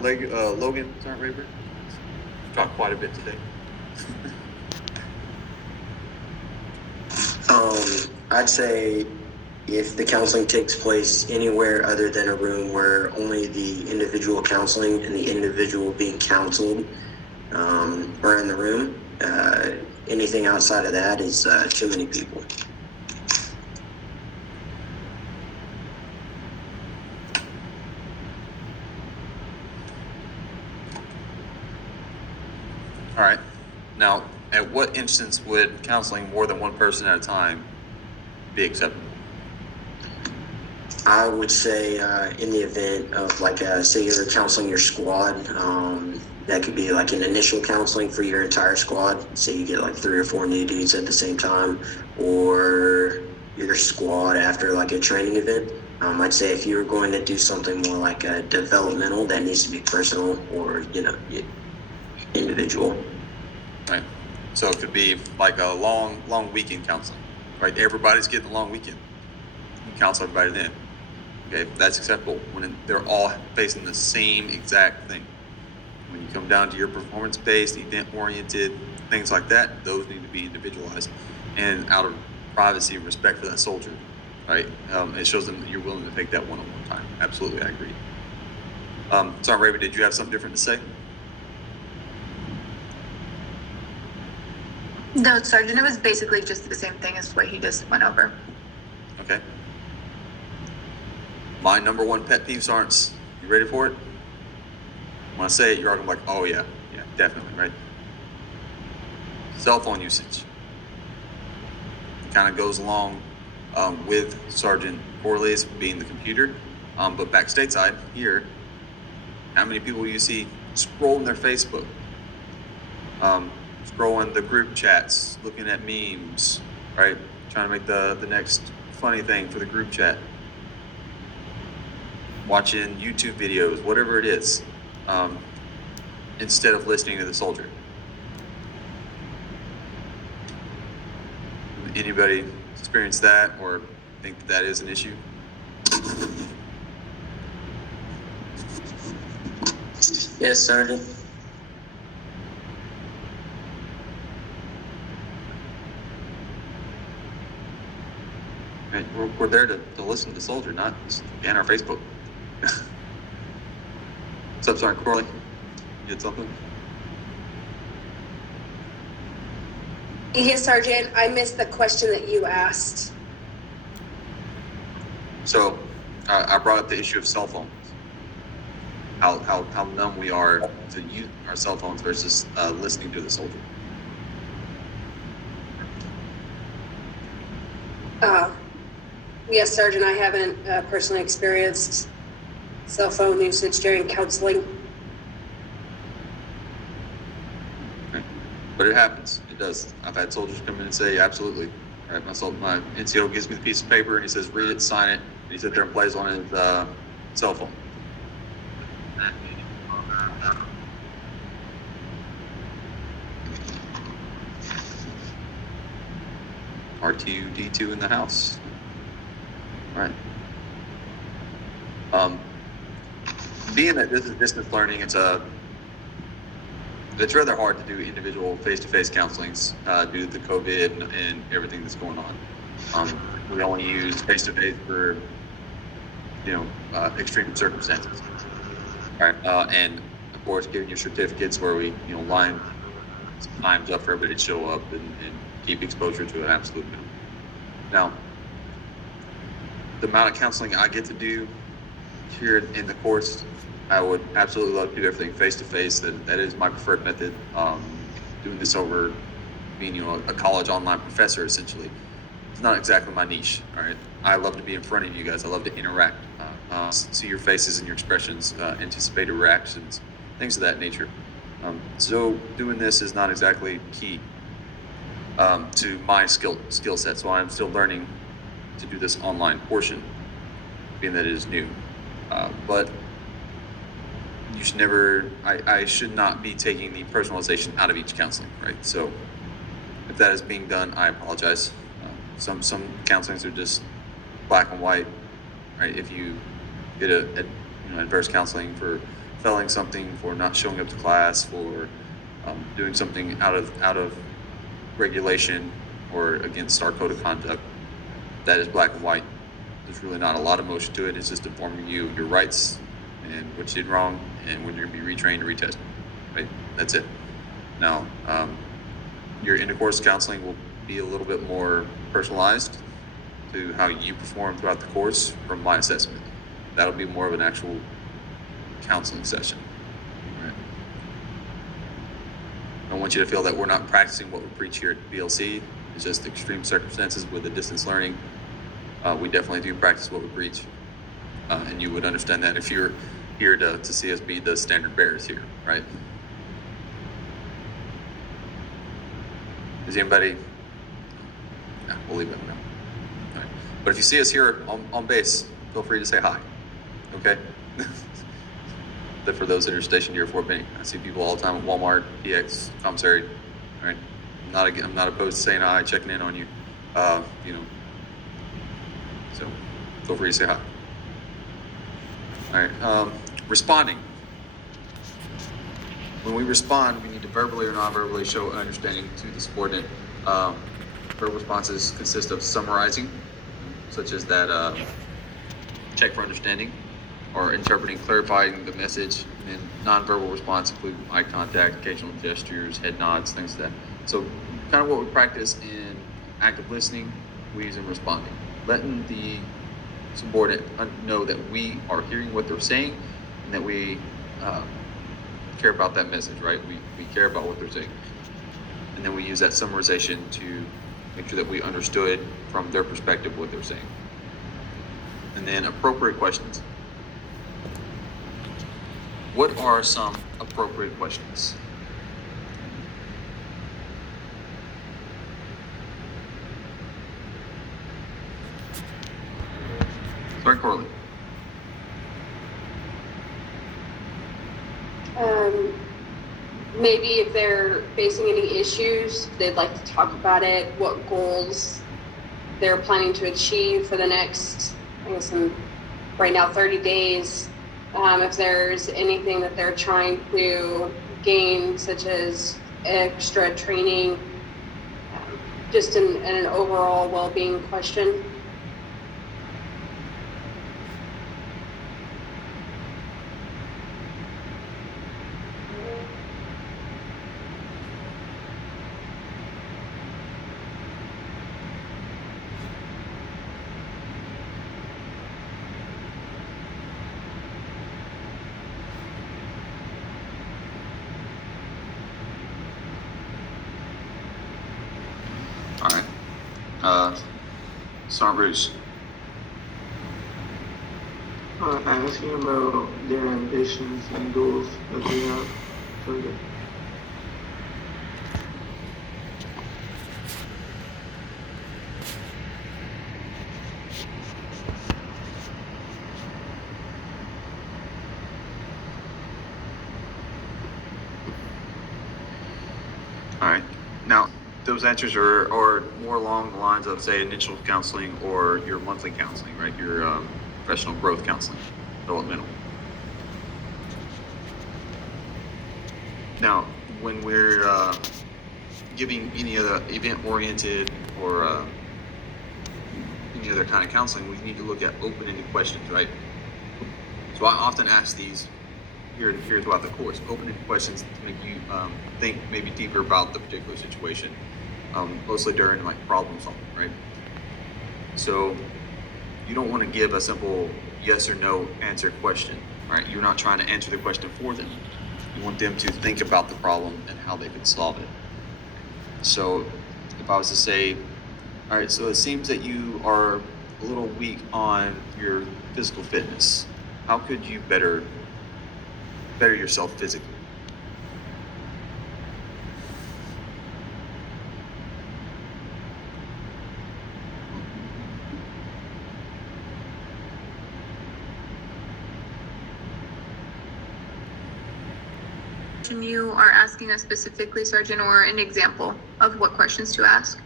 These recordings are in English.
Logan, Sergeant Rayburn? Talked quite a bit today. I'd say if the counseling takes place anywhere other than a room where only the individual counseling and the individual being counseled are in the room, anything outside of that is too many people. All right. Now, at what instance would counseling more than one person at a time be acceptable? I would say in the event of like, say you're counseling your squad, that could be like an initial counseling for your entire squad. Say you get like 3 or 4 new dudes at the same time, or your squad after like a training event. I'd say if you were going to do something more like a developmental, that needs to be personal or, individual. Right. So it could be like a long weekend counseling, right? Everybody's getting a long weekend. You counsel everybody then. Okay, that's acceptable when they're all facing the same exact thing. When you come down to your performance-based, event-oriented, things like that, those need to be individualized and out of privacy and respect for that soldier, right? It shows them that you're willing to take that one-on-one time. Absolutely, I agree. Sergeant Rayburn, did you have something different to say? No, Sergeant, it was basically just the same thing as what he just went over. Okay. My number one pet peeve, Sergeants. You ready for it? When I say it, you're all gonna be like, oh yeah, definitely, right? Cell phone usage. It kind of goes along with Sergeant Corley's being the computer. But back stateside here, how many people you see scrolling their Facebook? Scrolling the group chats, looking at memes, right? Trying to make the next funny thing for the group chat. Watching YouTube videos, whatever it is, instead of listening to the soldier. Anybody experience that or think that is an issue? Yes, Sergeant. Right? We're there to listen to the soldier, not scan our Facebook. What's up, Sergeant Corley? You had something? Yes, Sergeant. I missed the question that you asked. So I brought up the issue of cell phones. How numb we are to use our cell phones versus listening to the soldier. Yes, Sergeant. I haven't personally experienced cell phone usage during counseling. Okay. But it happens. It does. I've had soldiers come in and say, absolutely. Right? My NCO gives me the piece of paper and he says, read it, sign it. And he sits there and plays on his cell phone. R2D2 in the house. All right. Being that this is distance learning, it's rather hard to do individual face-to-face counselings due to the COVID and everything that's going on. We only use face-to-face for extreme circumstances. All right, and of course, giving you certificates where we line times up for everybody to show up and keep exposure to an absolute minimum. Now, the amount of counseling I get to do here in the course, I would absolutely love to do everything face-to-face. That is my preferred method. Doing this over being, a college online professor, essentially. It's not exactly my niche, all right? I love to be in front of you guys. I love to interact, see your faces and your expressions, anticipate reactions, things of that nature. So doing this is not exactly key to my skill set. So I'm still learning to do this online portion, being that it is new. But you should never, I should not be taking the personalization out of each counseling, right? So if that is being done, I apologize. Some counselings are just black and white, right? If you get adverse counseling for failing something, for not showing up to class, for doing something out of regulation or against our code of conduct, that is black and white. There's really not a lot of motion to it. It's just informing you of your rights and what you did wrong and when you're going to be retrained or retested. Right? That's it. Now, your intercourse counseling will be a little bit more personalized to how you perform throughout the course from my assessment. That'll be more of an actual counseling session. Right? I don't want you to feel that we're not practicing what we preach here at BLC. It's just extreme circumstances with the distance learning. We definitely do practice what we preach. And you would understand that if you're here to see us be the standard bearers here, right? Is anybody? No, we'll leave that one out. All right. But if you see us here on base, feel free to say hi. Okay? But for those that are stationed here at Fort Benning, I see people all the time at Walmart, PX, commissary. All right? I'm not opposed to saying hi, checking in on you. So feel free to say hi. All right. Responding. When we respond, we need to verbally or non-verbally show an understanding to the subordinate. Verbal responses consist of summarizing, such as that check for understanding, or interpreting, clarifying the message. And non-verbal response include eye contact, occasional gestures, head nods, things like that. So kind of what we practice in active listening, we use in responding. Letting the subordinate know that we are hearing what they're saying and that we care about that message, right? We care about what they're saying. And then we use that summarization to make sure that we understood from their perspective what they're saying. And then appropriate questions. What are some appropriate questions? Sorry, Corley. Maybe if they're facing any issues, they'd like to talk about it, what goals they're planning to achieve for the next, right now, 30 days. If there's anything that they're trying to gain, such as extra training, just an overall well-being question. All right. Sergeant Bruce. Asking about their ambitions and goals that they have further. All right. Now, those answers are more along the lines of, say, initial counseling or your monthly counseling, right? Your professional growth counseling, developmental. Now, when we're giving any other event-oriented or any other kind of counseling, we need to look at open-ended questions, right? So I often ask these here throughout the course, open-ended questions to make you think maybe deeper about the particular situation, mostly during like problem solving, right? So you don't want to give a simple yes or no answer question, right? You're not trying to answer the question for them. You want them to think about the problem and how they could solve it. So if I was to say, all right, so it seems that you are a little weak on your physical fitness. How could you better yourself physically? You are asking us specifically, Sergeant, or an example of what questions to ask?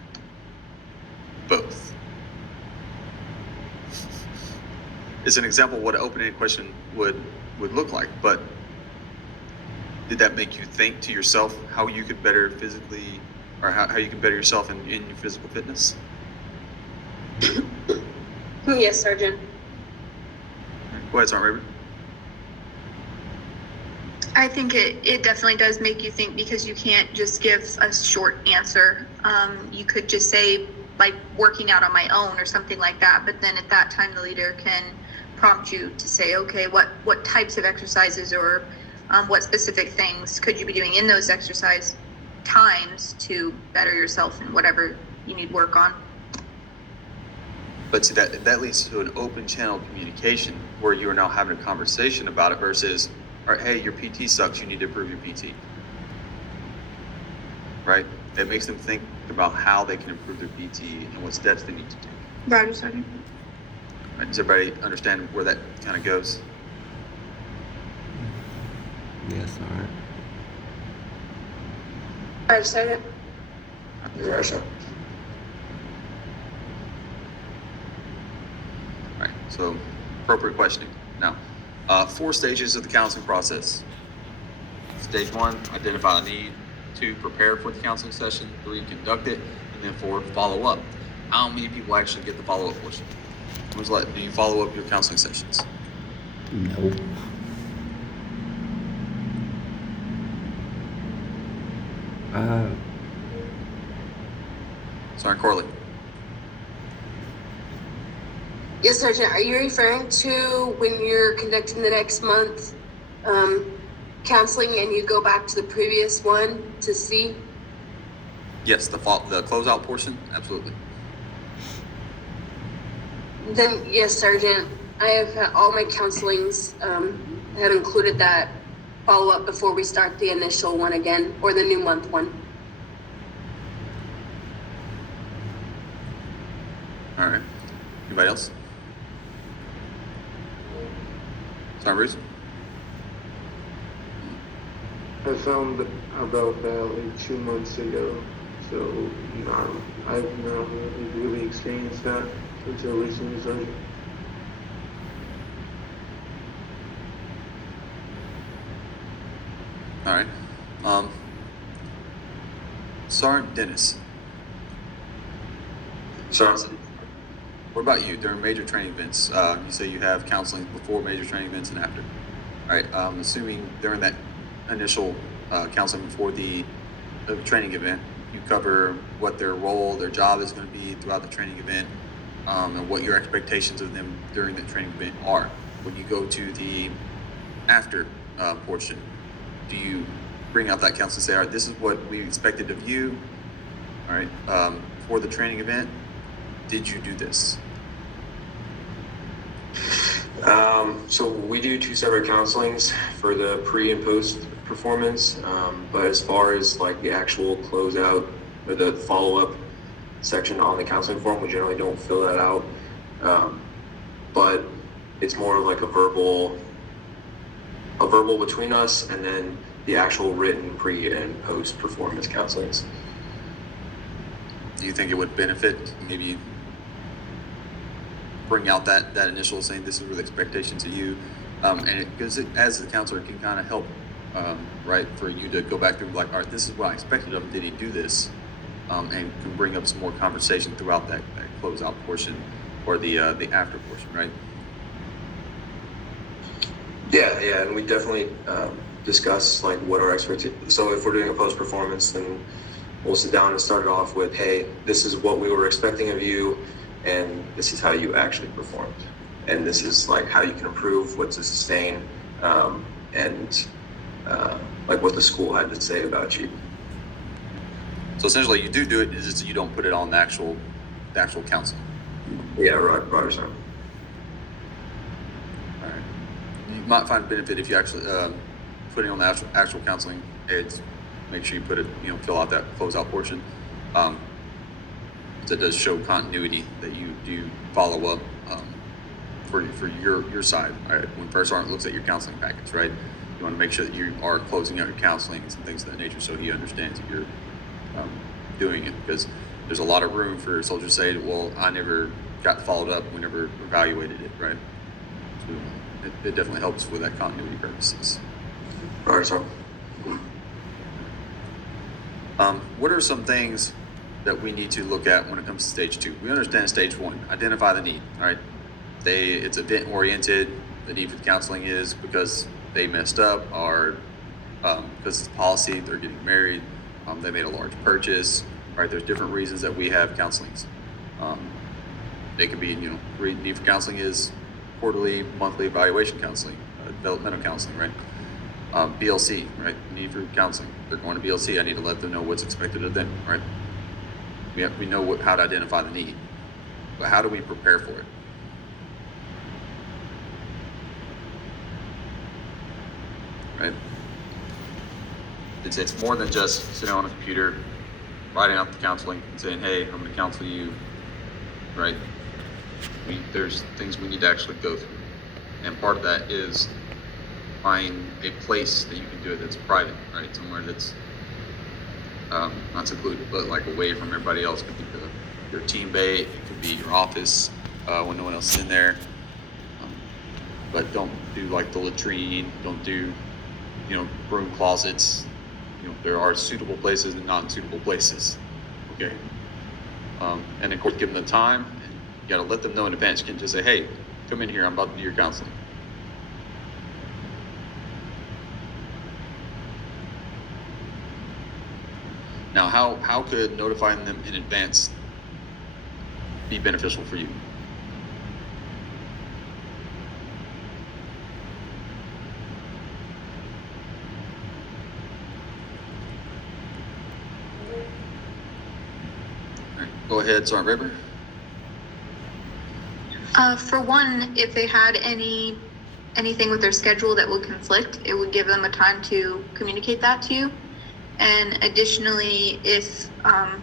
Both. It's an example of what an open-ended question would look like, but did that make you think to yourself how you could better physically, or how you can better yourself in your physical fitness? Yes, Sergeant. Go ahead, Sergeant Raver. I think it definitely does make you think because you can't just give a short answer. You could just say, like, working out on my own or something like that. But then at that time, the leader can prompt you to say, okay, what types of exercises or what specific things could you be doing in those exercise times to better yourself in whatever you need work on. But see, that leads to an open channel of communication where you are now having a conversation about it versus, all right, hey, your PT sucks, you need to improve your PT. Right? It makes them think about how they can improve their PT and what steps they need to take. Roger, Sergeant. Right? Does everybody understand where that kind of goes? Yes, all right. Roger, Sergeant. Roger. All right, so appropriate questioning. Now, 4 stages of the counseling process. Stage 1, identify the need. 2, prepare for the counseling session. 3, conduct it. And then 4, follow up. How many people actually get the follow-up portion? Do you follow up your counseling sessions? No. Sorry, Corley. Yes, Sergeant. Are you referring to when you're conducting the next month counseling and you go back to the previous one to see? Yes, the closeout portion, absolutely. Then, yes, Sergeant. I have had all my counselings have included that follow-up before we start the initial one again, or the new month one. All right. Anybody else? Sorry, Bruce? I found about that like 2 months ago, so I've not really experienced that until recently. So All right. Sergeant Dennis. So, What about you during major training events? You say you have counseling before major training events and after. All right. Assuming during that initial counseling before the training event, you cover what their role, their job is going to be throughout the training event, and what your expectations of them during the training event are. When you go to the after portion, do you bring out that counsel and say, all right, this is what we expected of you, all right, for the training event? Did you do this? So we do 2 separate counselings for the pre and post performance. But as far as like the actual closeout or the follow-up section on the counseling form, we generally don't fill that out. But it's more like a verbal between us, and then the actual written pre and post performance counselings. Do you think it would benefit maybe bring out that initial saying this is with expectations of you, and because as the counselor can kind of help, right, for you to go back through like, all right, this is what I expected of him. Did he do this? And can bring up some more conversation throughout that closeout portion or the after portion, right? Yeah, and we definitely discuss like what our expectations. So if we're doing a post performance, then we'll sit down and start it off with, hey, this is what we were expecting of you, and this is how you actually performed, and this is like how you can improve, what to sustain, and like what the school had to say about you. So essentially, you do it. It's just you don't put it on the actual council. Yeah, Roger, sir. All right. You might find benefit if you actually putting on the actual counseling aids. Make sure you put it, fill out that closeout portion. That does show continuity that you do follow up for your side. All right. When First Sergeant looks at your counseling package, right? You want to make sure that you are closing out your counseling and some things of that nature, so he understands that you're doing it. Because there's a lot of room for soldiers to say, "Well, I never got followed up. We never evaluated it." Right. So it definitely helps with that continuity purposes. Roger, sir. What are some things that we need to look at when it comes to stage 2? We understand stage 1, identify the need, all right? It's event oriented. The need for the counseling is because they messed up or because it's policy, they're getting married, they made a large purchase, right? There's different reasons that we have counselings. They could be, need for counseling is quarterly, monthly evaluation counseling, developmental counseling, right? BLC, right? Need for counseling. They're going to BLC. I need to let them know what's expected of them, right? We know how to identify the need, but how do we prepare for it? Right? It's more than just sitting on a computer, writing out the counseling and saying, hey, I'm going to counsel you, right? There's things we need to actually go through. And part of that is find a place that you can do it that's private, right? Somewhere that's not secluded, but like away from everybody else. It could be your team bay, it could be your office when no one else is in there. But don't do like the latrine, don't do, broom closets. There are suitable places and non-suitable places, okay? And of course, give them the time. And you gotta let them know in advance. You can just say, hey, come in here, I'm about to do your counseling. Now, how could notifying them in advance be beneficial for you? All right, go ahead, Sergeant Raber. For one, if they had anything with their schedule that would conflict, it would give them a time to communicate that to you. And additionally, if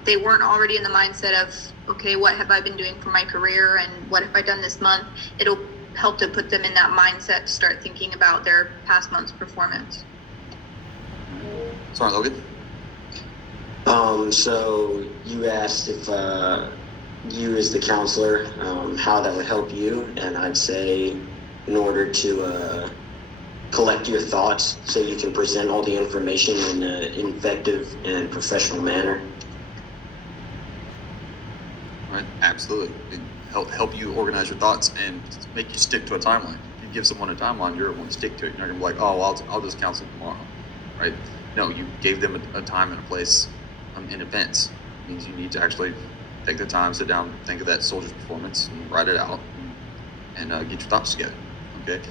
they weren't already in the mindset of, okay, what have I been doing for my career and what have I done this month, it'll help to put them in that mindset to start thinking about their past month's performance. Sergeant Logan. So you asked if you as the counselor, how that would help you, and I'd say in order to collect your thoughts so you can present all the information in an effective and professional manner. Right, absolutely. It help you organize your thoughts and make you stick to a timeline. If you give someone a timeline, you're going to stick to it. You're not going to be like, oh, I'll just counsel tomorrow, right? No, you gave them a time and a place in advance. It means you need to actually take the time, sit down, think of that soldier's performance, and write it out, and get your thoughts together. Okay.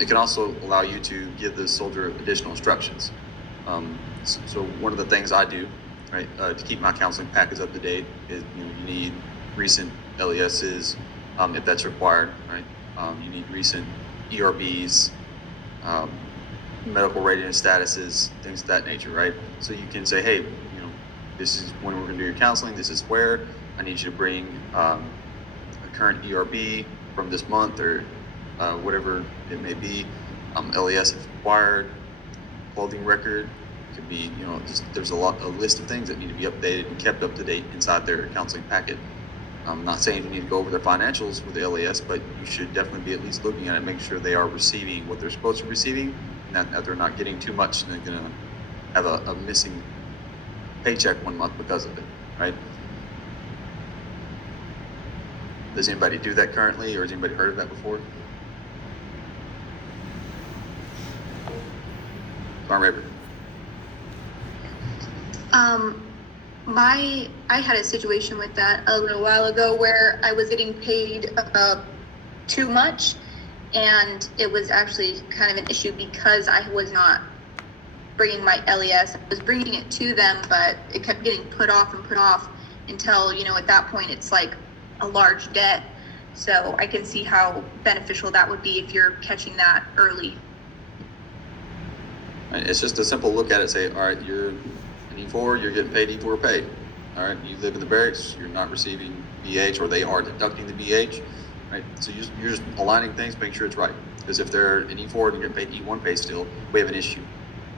It can also allow you to give the soldier additional instructions. So one of the things I do, right, to keep my counseling package up to date is you need recent LESs if that's required, right? You need recent ERBs, medical readiness statuses, things of that nature, right? So you can say, hey, this is when we're going to do your counseling. This is where I need you to bring a current ERB from this month or whatever it may be. LES if required, clothing record. It could be, there's a list of things that need to be updated and kept up to date inside their counseling packet. I'm not saying you need to go over their financials with the LES, but you should definitely be at least looking at it, make sure they are receiving what they're supposed to be receiving, and that they're not getting too much and they're going to have a missing paycheck one month because of it, right? Does anybody do that currently, or has anybody heard of that before? Sergeant Raber. I had a situation with that a little while ago where I was getting paid too much, and it was actually kind of an issue because I was not bringing my LES. I was bringing it to them, but it kept getting put off until, at that point it's like a large debt. So I can see how beneficial that would be if you're catching that early. Right, it's just a simple look at it, say, all right, you're an E4, you're getting paid E4 pay. All right, you live in the barracks, you're not receiving BH, or they are deducting the BH, right? So you're just aligning things, making sure it's right. Because if they're an E4 and you're getting paid E1 pay still, we have an issue,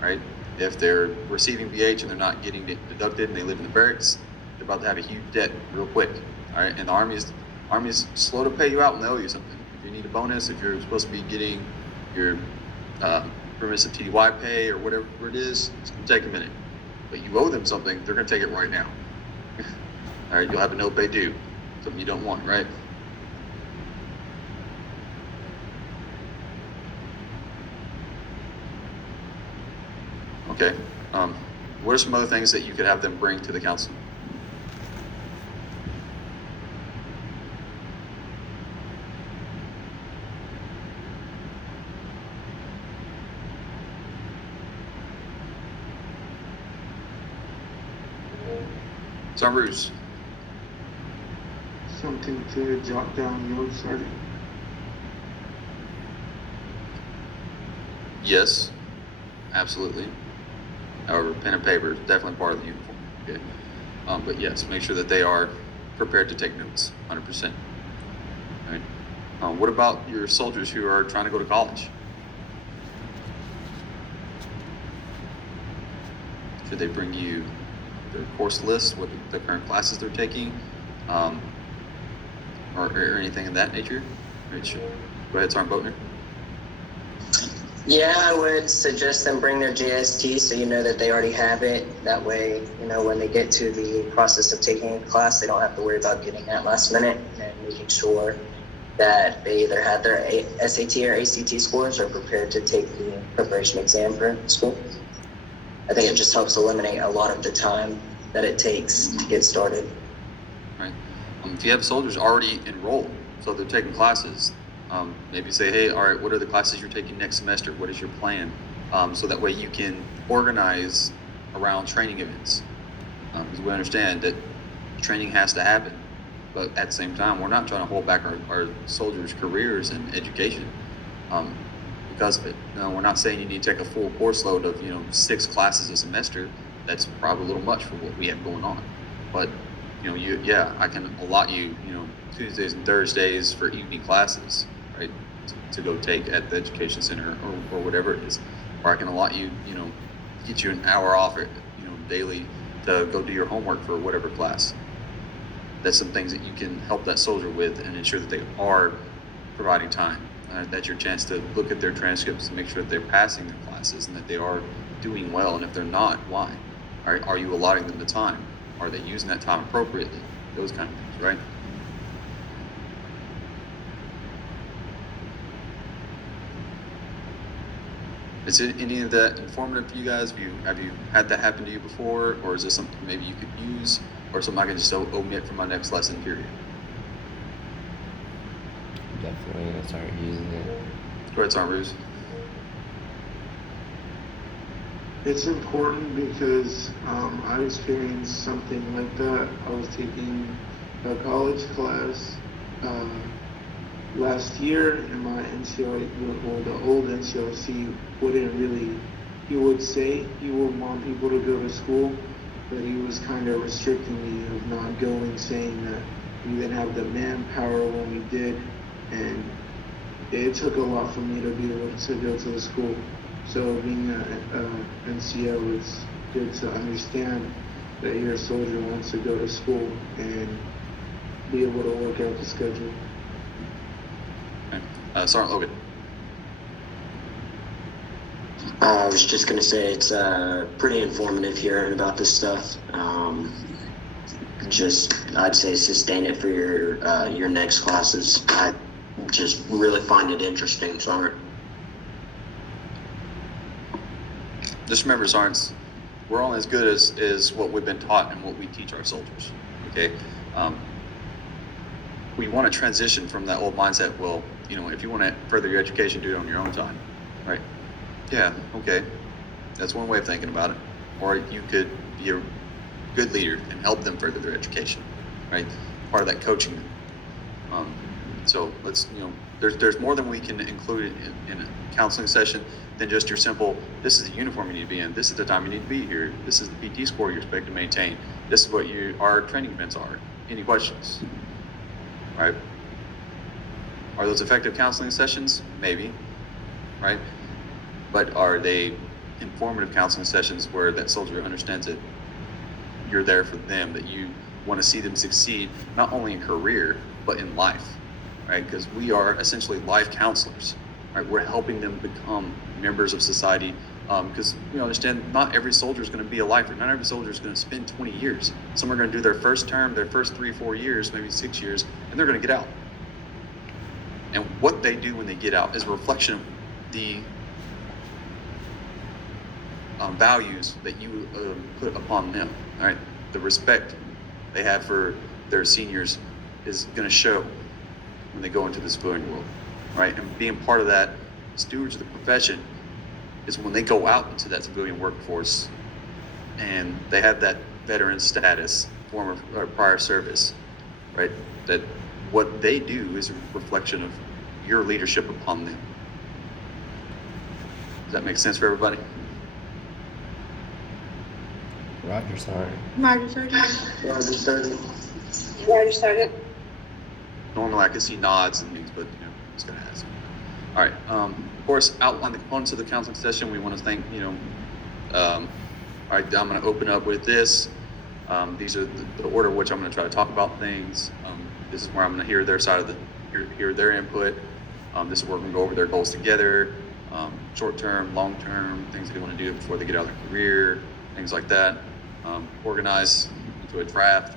right? If they're receiving BH and they're not getting it deducted and they live in the barracks, they're about to have a huge debt real quick, all right? And the Army is slow to pay you out when they owe you something. If you need a bonus, if you're supposed to be getting your permissive TDY pay or whatever it is, it's gonna take a minute. But you owe them something, they're gonna take it right now. All right, you'll have a no pay due, something you don't want, right? Okay, what are some other things that you could have them bring to the council? Some Bruce, Something to jot down notes, Sergeant. yes, absolutely. However, pen and paper is definitely part of the uniform, okay? But yes, make sure that they are prepared to take notes, 100%. Right? What about your soldiers who are trying to go to college? Should they bring you their course list, what the current classes they're taking, or anything of that nature? Right, sure. Go ahead, Sergeant Boatner. Yeah, I would suggest them bring their GST so you know that they already have it. That way, you know, when they get to the process of taking a class, they don't have to worry about getting that last minute and making sure that they either have their SAT or ACT scores or prepared to take the preparation exam for school. I think it just helps eliminate a lot of the time that it takes to get started. Right. If you have soldiers already enrolled, so they're taking classes, maybe say, hey, all right, what are the classes you're taking next semester? What is your plan? So that way you can organize around training events. Because we understand that training has to happen, but at the same time, we're not trying to hold back our soldiers' careers and education because of it. No, we're not saying you need to take a full course load of 6 classes a semester. That's probably a little much for what we have going on. But I can allot you Tuesdays and Thursdays for evening classes, right, to go take at the education center or whatever it is. Or I can allot you, get you an hour off daily to go do your homework for whatever class. That's some things that you can help that soldier with and ensure that they are providing time. That's your chance to look at their transcripts to make sure that they're passing their classes and that they are doing well. And if they're not, why? Are you allotting them the time? Are they using that time appropriately? Those kind of things, right? Is any of that informative to you guys? Have you had that happen to you before, or is this something maybe you could use, or something I can just omit from my next lesson period? Definitely gonna start using it. Go ahead, Sergeant Bruce. It's important because I experienced something like that. I was taking a college class last year, and my the old NCLC wouldn't really, he would say he would want people to go to school, but he was kind of restricting me of not going, saying that we didn't have the manpower when we did, and it took a lot for me to be able to go to the school. So being an NCO, it's good to understand that your soldier wants to go to school and be able to work out the schedule. Okay. Sergeant Logan. I was just going to say it's pretty informative hearing about this stuff. I'd say sustain it for your next classes. I just really find it interesting. Sorry. Just remember, Sergeants, we're only as good as what we've been taught and what we teach our soldiers. Okay. We want to transition from that old mindset. Well, if you want to further your education, do it on your own time, right? Yeah, okay. That's one way of thinking about it. Or you could be a good leader and help them further their education, right? Part of that coaching. So let's, there's more than we can include in a counseling session than just your simple, this is the uniform you need to be in, this is the time you need to be here, this is the PT score you're expected to maintain, this is what our training events are. Any questions? Right? Are those effective counseling sessions? Maybe, right? But are they informative counseling sessions where that soldier understands that you're there for them, that you want to see them succeed, not only in career, but in life, right? Because we are essentially life counselors, right? We're helping them become members of society. Because we understand not every soldier is going to be a lifer. Not every soldier is going to spend 20 years. Some are going to do their first term, their first 3-4 years, maybe 6 years, and they're going to get out. And what they do when they get out is a reflection of the values that you put upon them. All right, the respect they have for their seniors is going to show when they go into the civilian world. Right, and being part of that, stewards of the profession, is when they go out into that civilian workforce and they have that veteran status, former or prior service, right? That what they do is a reflection of your leadership upon them. Does that make sense for everybody? Roger, sorry. Roger, Sergeant. Roger, Sergeant. Roger, Sergeant. Normally I could see nods and things, but it's gonna ask. All right. Of course, outline the components of the counseling session. We want to thank, all right, I'm going to open up with this. These are the order in which I'm going to try to talk about things. This is where I'm going to hear their side of hear their input. This is where we're going to go over their goals together, short-term, long-term, things they want to do before they get out of their career, things like that. Organize into a draft.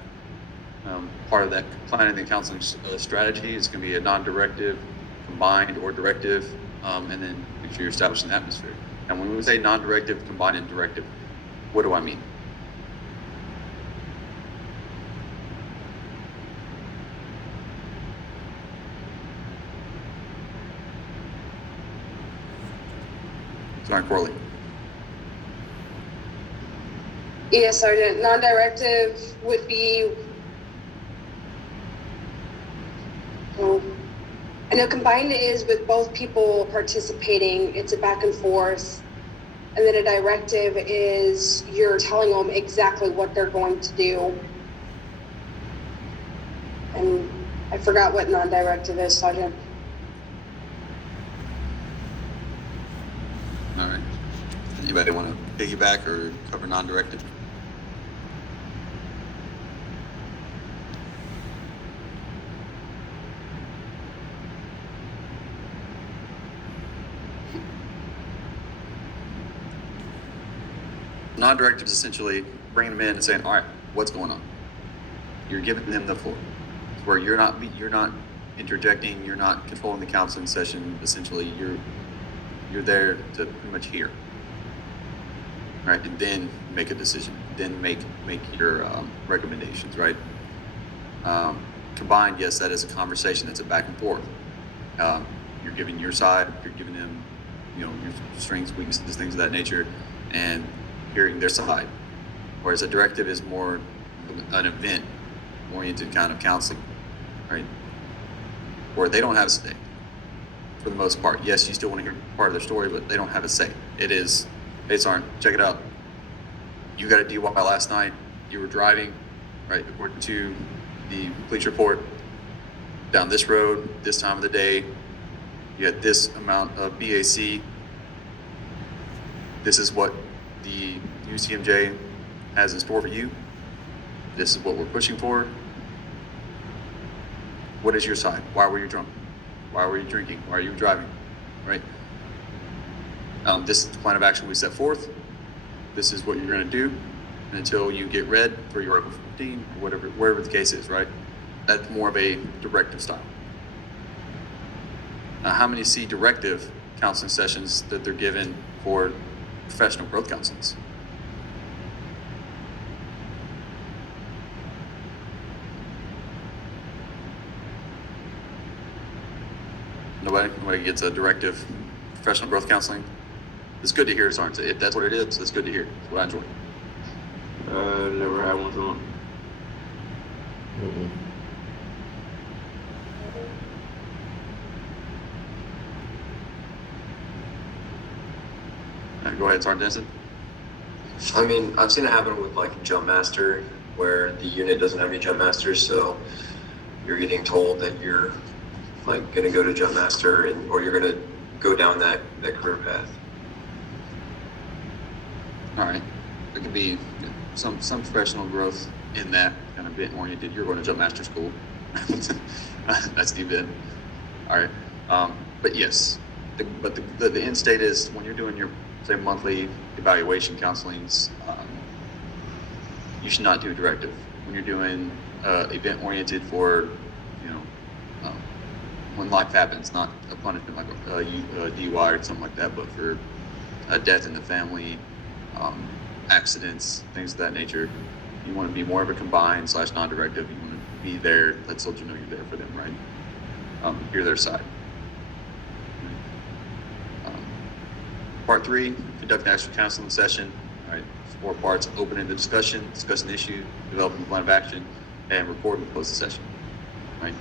Part of that planning the counseling strategy is going to be a non-directive, combined, or directive, and then make sure you're establishing the atmosphere. And when we say non-directive, combined, and directive, what do I mean? Sergeant Corley. Yes, Sergeant. Non-directive would be, well, I know combined is with both people participating. It's a back and forth. And then a directive is you're telling them exactly what they're going to do. And I forgot what non-directive is, Sergeant. All right. Anybody want to piggyback or cover non-directive? Non-directive is essentially bringing them in and saying, all right, what's going on? You're giving them the floor. It's where you're not interjecting, you're not controlling the counseling session. Essentially, you're there to pretty much hear. Right, and then make a decision, then make your recommendations, right? Combined, yes, that is a conversation, that's a back and forth. You're giving your side, you're giving them, your strengths, weaknesses, things of that nature, and hearing their side. Whereas a directive is more an event-oriented kind of counseling, right? Where they don't have a say, for the most part. Yes, you still want to hear part of their story, but they don't have a say. It is, hey, Sergeant, check it out. You got a DUI last night. You were driving, right, according to the police report, down this road, this time of the day. You had this amount of BAC. This is what the UCMJ has in store for you. This is what we're pushing for. What is your side? Why were you drunk? Why were you drinking? Why are you driving? Right? This is the plan of action we set forth. This is what you're going to do until you get read for your Article 15 or wherever the case is, right? That's more of a directive style. Now, how many see directive counseling sessions that they're given for professional growth counselings? Nobody gets a directive professional growth counseling? It's good to hear, Sergeant. If that's what it is, it's good to hear. It's what I enjoy. Never had one from them. Mm-mm. Go ahead, Sergeant Denson. I mean, I've seen it happen with like Jump Master, where the unit doesn't have any Jump Masters, so you're getting told that you're like gonna go to Jump Master or you're gonna go down that career path. All right. There could be some professional growth in that kind of bit oriented. You're going to Jump Master School. That's the event. All right. But yes, the end state is when you're doing your, say, monthly evaluation counselings, you should not do a directive. When you're doing, event oriented for, you know, when life happens, not a punishment like a DUI or something like that, but for a death in the family, accidents, things of that nature, you want to be more of a combined / non-directive. You want to be there, let soldiers know you're there for them, right? Hear their side. Part 3, conduct an actual counseling session. All right, 4 parts: opening the discussion, discussing the issue, developing a plan of action, and report and close the session. Right?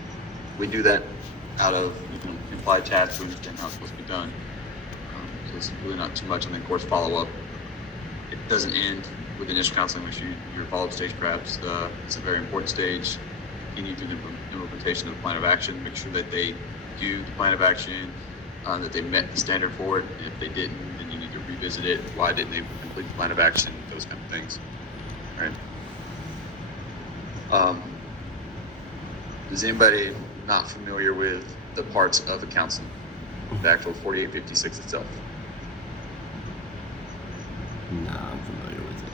We do that out of, you know, implied tasks. We understand how it's supposed to be done. So it's really not too much, and then of course follow up. It doesn't end with initial counseling, which your follow-up stage perhaps. It's a very important stage. You need to do the implementation of the plan of action. Make sure that they do the plan of action, that they met the standard for it. And if they didn't, then you need to revisit it. Why didn't they complete the plan of action? Those kind of things. All right. Is anybody not familiar with the parts of the counseling? The actual 4856 itself? Nah, I'm familiar with it.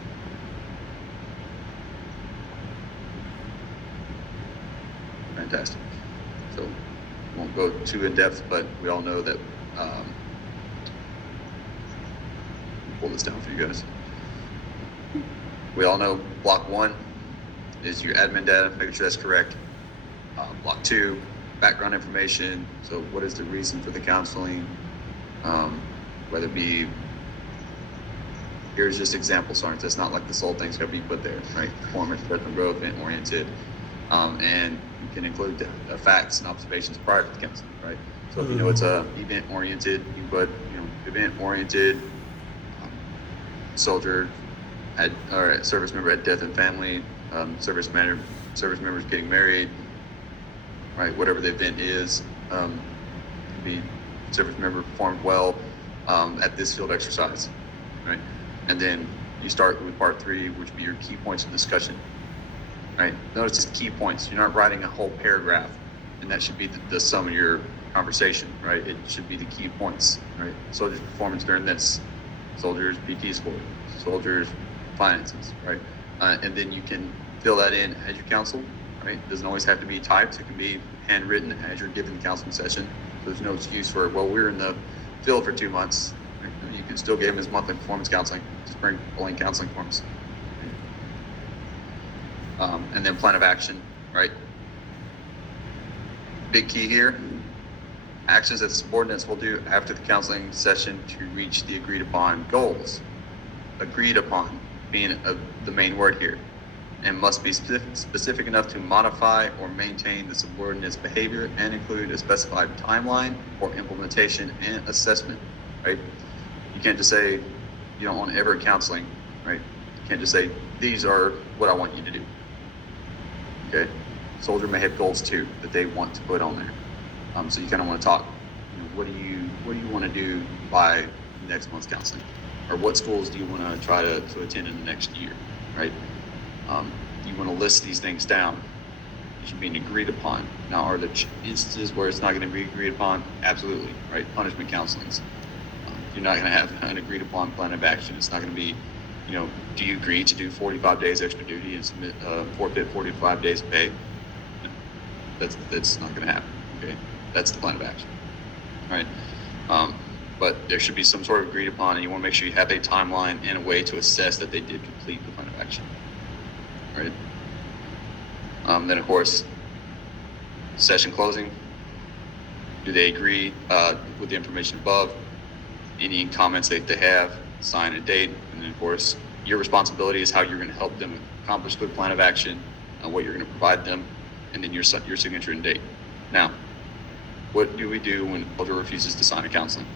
Fantastic. So, won't go too in depth, but we all know that. Pull this down for you guys. We all know block 1 is your admin data, making sure that's correct. Block 2, background information. So, what is the reason for the counseling? Whether it be, here's just examples, aren't it's not like this whole thing's gonna be put there, right? Performance, personal growth, event oriented, and you can include the facts and observations prior to the counseling, right? So if you know it's a event oriented, you put, you know, event oriented, soldier had, or service member had death in family, service members getting married, right? Whatever the event is, could be service member performed well at this field exercise, right? And then you start with part 3, which would be your key points of discussion, right? Notice it's key points. You're not writing a whole paragraph, and that should be the sum of your conversation, right? It should be the key points, right? Soldiers' performance during this, soldiers' PT score, soldiers' finances, right? And then you can fill that in as you counsel, right? It doesn't always have to be typed. It can be handwritten as you're giving the counseling session. So there's no excuse for, well, we're in the field for 2 months. You can still give him his monthly performance counseling, spring bowling counseling forms. And then plan of action, right? Big key here, actions that subordinates will do after the counseling session to reach the agreed upon goals. Agreed upon being the main word here, and must be specific enough to modify or maintain the subordinate's behavior and include a specified timeline for implementation and assessment, right? You can't just say you don't want ever counseling, right? You can't just say, these are what I want you to do. Okay? Soldier may have goals too that they want to put on there. So you kind of want to talk, you know, what do you want to do by next month's counseling? Or what schools do you want to try to attend in the next year, right? You want to list these things down. It should be agreed upon. Now, are there instances where it's not going to be agreed upon? Absolutely, right? Punishment counselings. You're not going to have an agreed upon plan of action. It's not going to be, you know, do you agree to do 45 days extra duty and submit forfeit 45 days of pay? No, that's not going to happen. Okay, that's the plan of action. All right, but there should be some sort of agreed upon, and you want to make sure you have a timeline and a way to assess that they did complete the plan of action. All right. Then of course, session closing. Do they agree with the information above? Any comments that they have, sign a date, and then of course, your responsibility is how you're going to help them accomplish the plan of action, what you're going to provide them, and then your signature and date. Now, what do we do when the soldier refuses to sign a counseling?